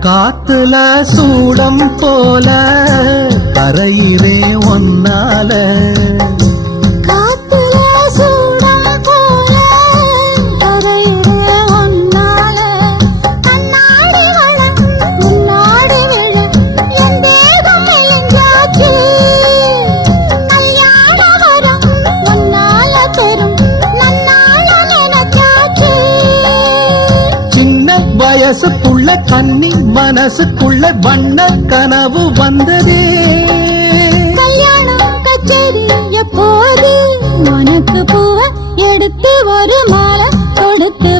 காத்துல சூடம் போல கரையிலே ஒன்னால வயசுக்குள்ள கன்னி மனசுக்குள்ள வண்ண கனவு வந்ததே. கல்யாணம் கச்சேரி எப்போது உனக்கு பூவ எடுத்து ஒரு மாலை கொடுத்து